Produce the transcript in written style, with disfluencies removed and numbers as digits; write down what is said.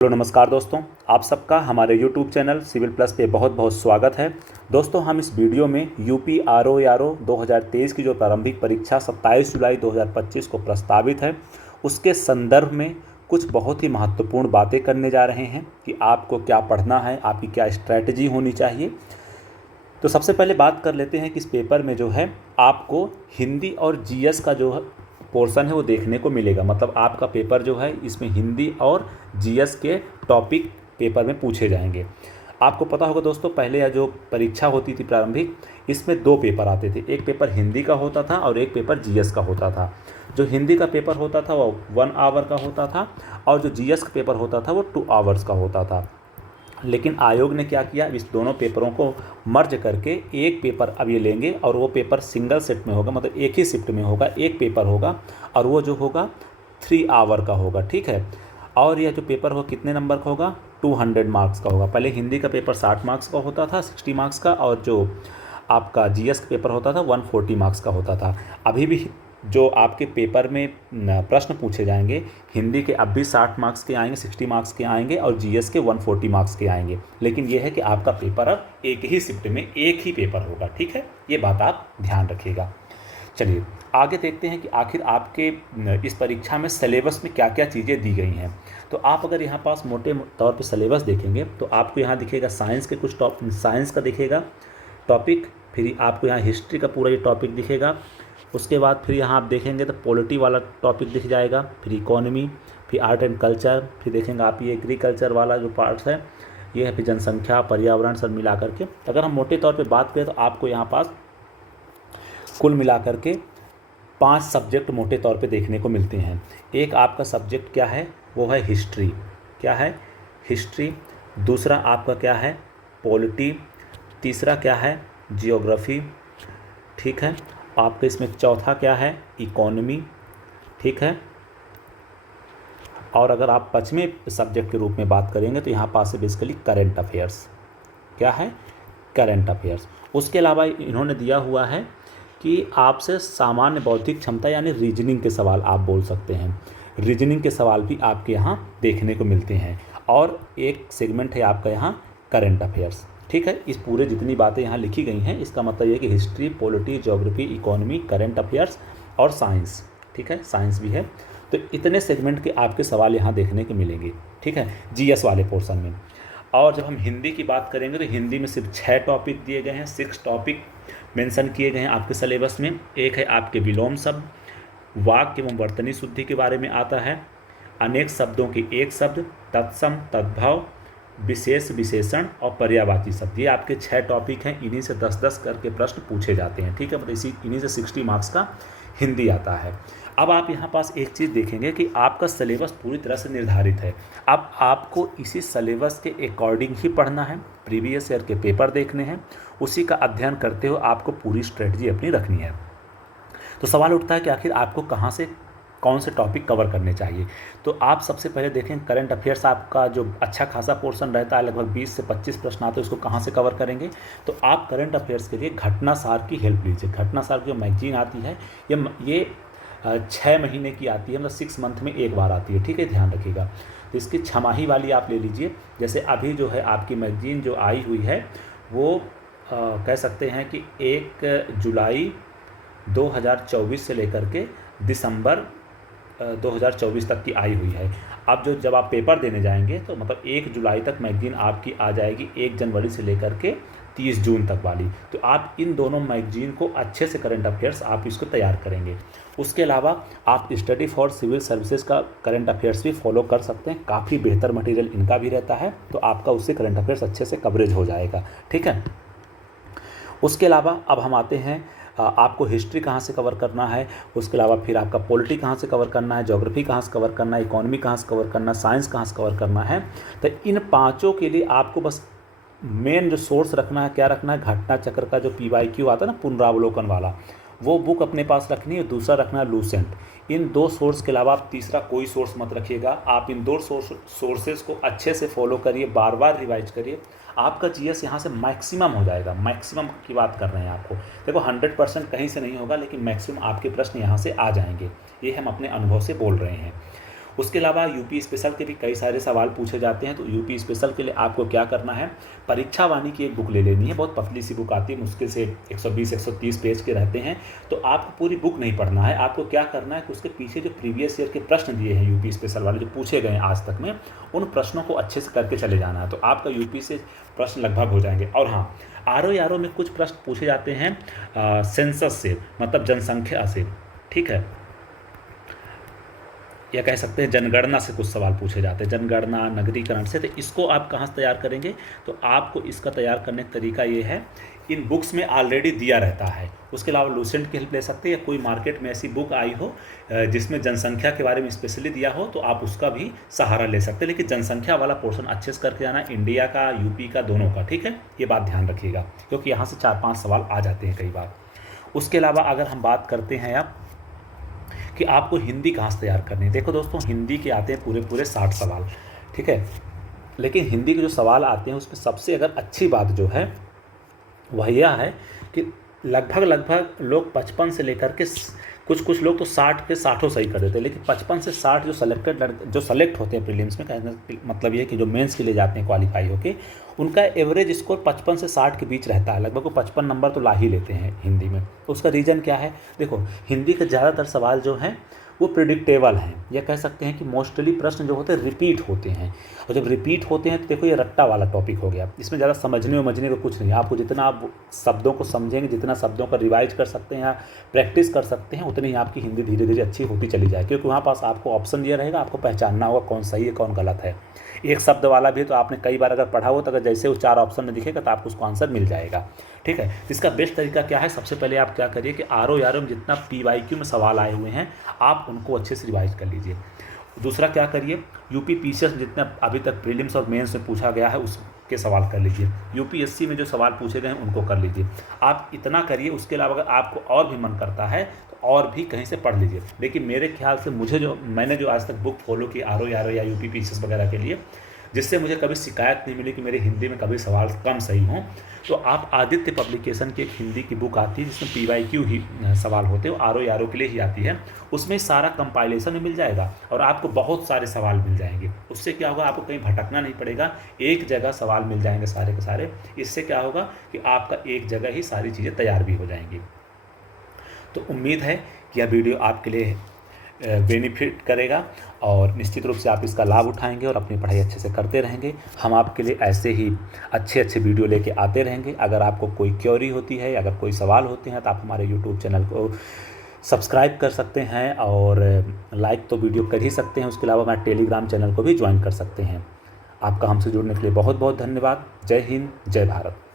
Hello नमस्कार दोस्तों, आप सबका हमारे यूट्यूब चैनल सिविल प्लस पे बहुत बहुत स्वागत है। दोस्तों, हम इस वीडियो में यूपी आरओ 2023 की जो प्रारंभिक परीक्षा 27 जुलाई 2025 को प्रस्तावित है, उसके संदर्भ में कुछ बहुत ही महत्वपूर्ण बातें करने जा रहे हैं कि आपको क्या पढ़ना है, आपकी क्या स्ट्रैटेजी होनी चाहिए। तो सबसे पहले बात कर लेते हैं कि इस पेपर में जो है आपको हिंदी और जीएस का जो पोर्शन है वो देखने को मिलेगा। मतलब आपका पेपर जो है इसमें हिंदी और जीएस के टॉपिक पेपर में पूछे जाएंगे। आपको पता होगा दोस्तों, पहले यह जो परीक्षा होती थी प्रारंभिक, इसमें दो पेपर आते थे। एक पेपर हिंदी का होता था और एक पेपर जीएस का होता था। जो हिंदी का पेपर होता था वो 1 आवर का होता था और जो जीएस का पेपर होता था वो 2 आवर्स का होता था। लेकिन आयोग ने क्या किया, इस दोनों पेपरों को मर्ज करके एक पेपर अब ये लेंगे और वो पेपर सिंगल शिफ्ट में होगा, मतलब एक ही शिफ्ट में होगा, एक पेपर होगा और वो जो होगा 3 आवर का होगा। ठीक है। और यह जो पेपर हो कितने नंबर का होगा, 200 मार्क्स का होगा। पहले हिंदी का पेपर 60 मार्क्स का होता था, 60 मार्क्स का, और जो आपका जीएस का पेपर होता था 140 मार्क्स का होता था। अभी भी जो आपके पेपर में प्रश्न पूछे जाएंगे हिंदी के अब भी 60 मार्क्स के आएंगे, 60 मार्क्स के आएंगे और जीएस के 140 मार्क्स के आएंगे। लेकिन यह है कि आपका पेपर अब एक ही शिफ्ट में एक ही पेपर होगा। ठीक है, ये बात आप ध्यान रखिएगा। चलिए आगे देखते हैं कि आखिर आपके इस परीक्षा में सिलेबस में क्या क्या चीज़ें दी गई हैं। तो आप अगर यहाँ पास मोटे तौर पर सिलेबस देखेंगे तो आपको यहाँ दिखेगा साइंस के कुछ साइंस का दिखेगा टॉपिक, फिर आपको यहाँ हिस्ट्री का पूरा ये टॉपिक दिखेगा। उसके बाद फिर यहाँ आप देखेंगे तो पॉलिटी वाला टॉपिक दिख जाएगा, फिर इकोनॉमी, फिर आर्ट एंड कल्चर, फिर देखेंगे आप ये एग्रीकल्चर वाला जो पार्ट्स है ये है, फिर जनसंख्या, पर्यावरण सब मिला करके। अगर हम मोटे तौर पे बात करें तो आपको यहाँ पास कुल मिला करके 5 सब्जेक्ट मोटे तौर पे देखने को मिलते हैं। एक आपका सब्जेक्ट क्या है, वो है हिस्ट्री। क्या है? हिस्ट्री। दूसरा आपका क्या है, पॉलिटी। तीसरा क्या है, जियोग्राफी। ठीक है। आपके इसमें चौथा क्या है, इकोनॉमी। ठीक है। और अगर आप 5वें सब्जेक्ट के रूप में बात करेंगे तो यहाँ पास है बेसिकली करंट अफेयर्स। क्या है? Current affairs. उसके अलावा इन्होंने दिया हुआ है कि आपसे सामान्य बौद्धिक क्षमता यानी रीजनिंग के सवाल आप बोल सकते हैं। रीजनिंग के सवाल भी आपके यहाँ देखने को मिलते हैं। और एक सेगमेंट है आपका यहाँ करंट अफेयर्स। ठीक है। इस पूरे जितनी बातें यहाँ लिखी गई हैं इसका मतलब ये कि history, polity, geography, economy, current affairs और साइंस। ठीक है, साइंस भी है। तो इतने सेगमेंट के आपके सवाल यहाँ देखने को मिलेंगे। ठीक है, जीएस वाले पोर्शन में। और जब हम हिंदी की बात करेंगे तो हिंदी में सिर्फ 6 टॉपिक दिए गए हैं, 6 टॉपिक मेंशन किए गए हैं आपके सिलेबस में। एक है आपके विलोम शब्द, वाक्य एवं वर्तनी शुद्धि के बारे में आता है, अनेक शब्दों के एक शब्द, तत्सम, तद्भव, विशेष, विशेषण और पर्यायवाची शब्द। ये आपके 6 टॉपिक हैं। इन्हीं से 10-10 करके प्रश्न पूछे जाते हैं। ठीक है, मतलब इन्हीं से 60 मार्क्स का हिंदी आता है। अब आप यहाँ पास एक चीज़ देखेंगे कि आपका सिलेबस पूरी तरह से निर्धारित है। अब आपको इसी सिलेबस के अकॉर्डिंग ही पढ़ना है, प्रीवियस ईयर के पेपर देखने हैं, उसी का अध्ययन करते हुए आपको पूरी स्ट्रेटजी अपनी रखनी है। तो सवाल उठता है कि आखिर आपको कहाँ से कौन से टॉपिक कवर करने चाहिए। तो आप सबसे पहले देखें करंट अफेयर्स आपका जो अच्छा खासा पोर्शन रहता है, लगभग 20 से 25 प्रश्न आते हैं, उसको कहाँ से कवर करेंगे। तो आप करंट अफेयर्स के लिए घटनासार की हेल्प लीजिए। घटनासार की जो मैगजीन आती है ये 6 महीने की आती है, मतलब 6 मंथ में एक बार आती है। ठीक है, ध्यान रखिएगा। तो इसकी छमाही वाली आप ले लीजिए। जैसे अभी जो है आपकी मैगजीन जो आई हुई है वो कह सकते हैं कि 1 जुलाई 2024 से लेकर के दिसंबर 2024 तक की आई हुई है। अब जब आप पेपर देने जाएंगे तो मतलब 1 जुलाई तक मैगजीन आपकी आ जाएगी, 1 जनवरी से लेकर के 30 जून तक वाली। तो आप इन दोनों मैगजीन को अच्छे से करंट अफेयर्स आप इसको तैयार करेंगे। उसके अलावा आप स्टडी फॉर सिविल सर्विसेज का करंट अफेयर्स भी फॉलो कर सकते हैं। काफ़ी बेहतर मटेरियल इनका भी रहता है, तो आपका उससे करंट अफेयर्स अच्छे से कवरेज हो जाएगा। ठीक है। उसके अलावा अब हम आते हैं आपको हिस्ट्री कहाँ से कवर करना है, उसके अलावा फिर आपका पॉलिटी कहाँ से कवर करना है, ज्योग्राफी कहाँ से कवर करना है, इकोनॉमी कहाँ से कवर करना है, साइंस कहाँ से कवर करना है। तो इन पांचों के लिए आपको बस मेन जो सोर्स रखना है, क्या रखना है, घटना चक्र का जो PYQ आता है ना, पुनरावलोकन वाला, वो बुक अपने पास रखनी है। दूसरा रखना है लूसेंट। इन 2 सोर्स के अलावा आप तीसरा कोई सोर्स मत रखिएगा। आप इन 2 सोर्सेज को अच्छे से फॉलो करिए, बार बार रिवाइज करिए। आपका जीएस यहाँ से मैक्सिमम हो जाएगा। मैक्सिमम की बात कर रहे हैं आपको। देखो 100% कहीं से नहीं होगा, लेकिन मैक्सिमम आपके प्रश्न यहाँ से आ जाएंगे। ये हम अपने अनुभव से बोल रहे हैं। उसके अलावा यूपी स्पेशल के भी कई सारे सवाल पूछे जाते हैं। तो यूपी स्पेशल के लिए आपको क्या करना है, परीक्षा वाणी की एक बुक ले लेनी है। बहुत पतली सी बुक आती है, मुश्किल से 120-130 पेज के रहते हैं। तो आपको पूरी बुक नहीं पढ़ना है, आपको क्या करना है कि उसके पीछे जो प्रीवियस ईयर के प्रश्न दिए हैं यूपी स्पेशल वाले, जो पूछे गए हैं आज तक में, उन प्रश्नों को अच्छे से करके चले जाना है। तो आपका यूपी से प्रश्न लगभग हो जाएंगे। और हाँ, आरओ में कुछ प्रश्न पूछे जाते हैं सेंसस से, मतलब जनसंख्या से, ठीक है, या कह सकते हैं जनगणना से कुछ सवाल पूछे जाते हैं, जनगणना, नगरीकरण से। तो इसको आप कहाँ से तैयार करेंगे, तो आपको इसका तैयार करने का तरीका ये है, इन बुक्स में ऑलरेडी दिया रहता है। उसके अलावा लूसेंट की हेल्प ले सकते हैं, या कोई मार्केट में ऐसी बुक आई हो जिसमें जनसंख्या के बारे में स्पेशली दिया हो, तो आप उसका भी सहारा ले सकते हैं। लेकिन जनसंख्या वाला पोर्शन अच्छे से करके जाना, इंडिया का, यूपी का, दोनों का, ठीक है। ये बात ध्यान रखिएगा, क्योंकि यहाँ से 4-5 सवाल आ जाते हैं कई बार। उसके अलावा अगर हम बात करते हैं आप कि आपको हिंदी कहाँ से तैयार करनी है, देखो दोस्तों, हिंदी के आते हैं पूरे 60 सवाल, ठीक है। लेकिन हिंदी के जो सवाल आते हैं उसमें सबसे अगर अच्छी बात जो है वह यह है कि लगभग लोग 55 से लेकर के कुछ लोग तो 60 के 60 सही कर देते हैं। लेकिन 55 से 60 जो सेलेक्ट होते हैं प्रीलिम्स में, कहने मतलब ये है कि जो मेंस के लिए जाते हैं क्वालिफाई होके, उनका एवरेज स्कोर 55 से 60 के बीच रहता है। लगभग वो 55 नंबर तो ला ही लेते हैं हिंदी में। तो उसका रीज़न क्या है, देखो, हिंदी के ज़्यादातर सवाल जो हैं वो प्रिडिक्टेबल हैं, या कह सकते हैं कि मोस्टली प्रश्न जो होते हैं रिपीट होते हैं। और जब रिपीट होते हैं तो देखो, ये रट्टा वाला टॉपिक हो गया, इसमें ज़्यादा समझने को कुछ नहीं है। आपको जितना आप शब्दों को समझेंगे, जितना शब्दों का रिवाइज कर सकते हैं या प्रैक्टिस कर सकते हैं, उतनी ही आपकी हिंदी धीरे धीरे अच्छी होती चली जाएगी। क्योंकि वहाँ पास आपको ऑप्शन ये रहेगा, आपको पहचानना होगा कौन सही है कौन गलत है। एक शब्द वाला भी तो आपने कई बार अगर पढ़ा हो, तो अगर जैसे वो 4 ऑप्शन में दिखेगा तो आपको उसको आंसर मिल जाएगा, ठीक है। इसका बेस्ट तरीका क्या है, सबसे पहले आप क्या करिए कि आरओ में जितना PYQ में सवाल आए हुए हैं, आप उनको अच्छे से रिवाइज कर लीजिए। दूसरा क्या करिए, यूपी PCS में जितना अभी तक प्रीलिम्स और मेंस में पूछा गया है उसके सवाल कर लीजिए। UPSC में जो सवाल पूछे गए हैं उनको कर लीजिए। आप इतना करिए। उसके अलावा अगर आपको और भी मन करता है तो और भी कहीं से पढ़ लीजिए। लेकिन मेरे ख्याल से मैंने जो आज तक बुक फॉलो की आरओ या यूपी PCS वगैरह के लिए, जिससे मुझे कभी शिकायत नहीं मिली कि मेरे हिंदी में कभी सवाल कम सही हों, तो आप आदित्य पब्लिकेशन की एक हिंदी की बुक आती है जिसमें PYQ ही सवाल होते हैं, वो आरओ के लिए ही आती है। उसमें सारा कंपाइलेशन में मिल जाएगा और आपको बहुत सारे सवाल मिल जाएंगे। उससे क्या होगा, आपको कहीं भटकना नहीं पड़ेगा, एक जगह सवाल मिल जाएंगे सारे के सारे। इससे क्या होगा कि आपका एक जगह ही सारी चीज़ें तैयार भी हो जाएंगी। तो उम्मीद है कि यह वीडियो आपके लिए बेनिफिट करेगा और निश्चित रूप से आप इसका लाभ उठाएंगे और अपनी पढ़ाई अच्छे से करते रहेंगे। हम आपके लिए ऐसे ही अच्छे वीडियो लेके आते रहेंगे। अगर आपको कोई क्वेरी होती है, अगर कोई सवाल होते हैं, तो आप हमारे यूट्यूब चैनल को सब्सक्राइब कर सकते हैं और लाइक तो वीडियो कर ही सकते हैं। उसके अलावा हमारे टेलीग्राम चैनल को भी ज्वाइन कर सकते हैं। आपका हमसे जुड़ने के लिए बहुत बहुत धन्यवाद। जय हिंद, जय भारत।